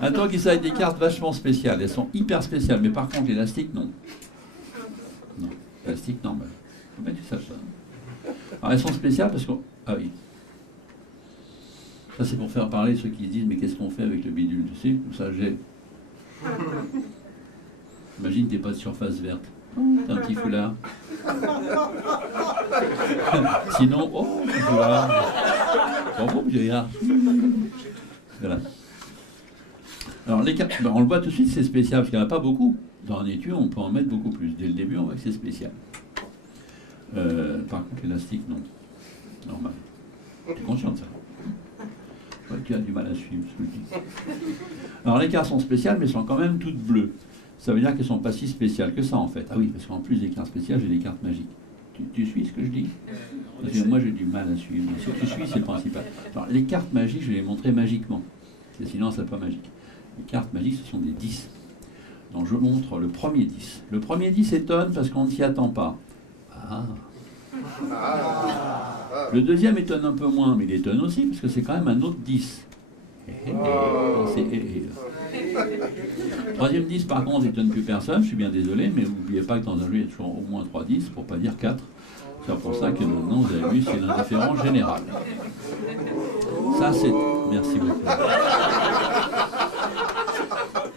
Attends qu'ils aient des cartes vachement spéciales. Elles sont hyper spéciales, mais par contre, l'élastique, non. Non, l'élastique, normal. Faut bien que tu saches ça. Alors, elles sont spéciales parce que... Ah oui. Ça, c'est pour faire parler ceux qui se disent, mais qu'est-ce qu'on fait avec le bidule? Tu sais, tout ça gèle. Imagine, t'es pas de surface verte. T'as un petit foulard. Sinon, oh, petit foulard. Bravo, vieillard. Voilà. Alors, les cartes, ben, on le voit tout de suite, c'est spécial, parce qu'il n'y en a pas beaucoup. Dans un étui, on peut en mettre beaucoup plus. Dès le début, on voit que c'est spécial. Par contre, l'élastique, non. Normal. Tu es conscient de ça? Je vois que tu as du mal à suivre ce que je dis. Alors, les cartes sont spéciales, mais sont quand même toutes bleues. Ça veut dire qu'elles ne sont pas si spéciales que ça, en fait. Ah oui, parce qu'en plus des cartes spéciales, j'ai des cartes magiques. Tu suis ce que je dis? Parce que moi, j'ai du mal à suivre. Mais si tu suis, c'est le principal. Alors, les cartes magiques, je vais les montrer magiquement. Parce que sinon, ce n'est pas magique. Les cartes magiques, ce sont des 10. Donc, je montre le premier 10. Le premier 10 étonne parce qu'on ne s'y attend pas. Ah. Le deuxième étonne un peu moins, mais il étonne aussi, parce que c'est quand même un autre 10. Troisième 10, par contre, n'étonne plus personne, je suis bien désolé, mais n'oubliez pas que dans un jeu, il y a toujours au moins 3 10, pour ne pas dire 4. C'est pour ça que maintenant, vous avez vu, c'est l'indifférence générale. Ça, c'est... Merci beaucoup.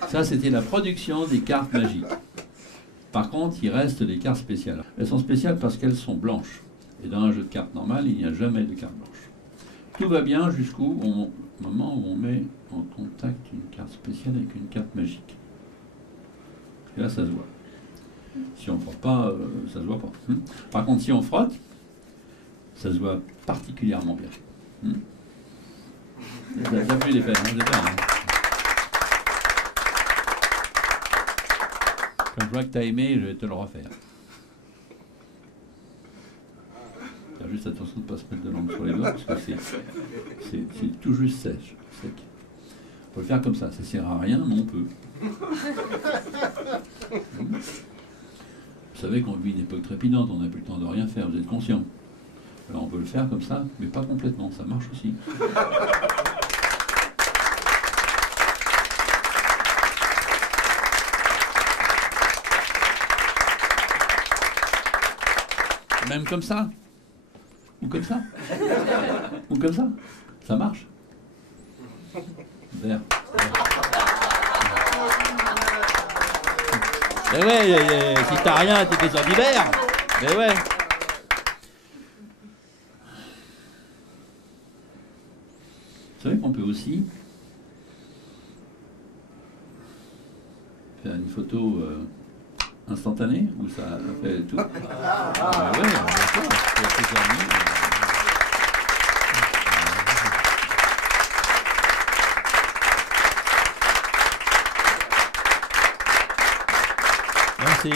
Ça, c'était la production des cartes magiques. Par contre, il reste des cartes spéciales. Elles sont spéciales parce qu'elles sont blanches. Et dans un jeu de cartes normal, il n'y a jamais de cartes blanches. Tout va bien jusqu'au moment où on met en contact une carte spéciale avec une carte magique. Et là, ça se voit. Si on ne frotte pas, ça ne se voit pas. Par contre, si on frotte, ça se voit particulièrement bien. Ça plus les peines, hein, Quand je vois que tu as aimé, je vais te le refaire. Faire juste attention de ne pas se mettre de l'encre sur les doigts, parce que c'est tout juste sec. On peut le faire comme ça sert à rien, mais on peut. Vous savez qu'on vit une époque trépidante, on n'a plus le temps de rien faire, vous êtes conscient. Alors on peut le faire comme ça, mais pas complètement, ça marche aussi. Même comme ça. Ou comme ça. Ou comme ça. Ça marche. Vert. Mais ouais, si t'as rien, t'es des d'hiver. Mais ouais. Vous savez qu'on peut aussi faire une photo instantanée où ça fait tout. Ah ouais, Merci.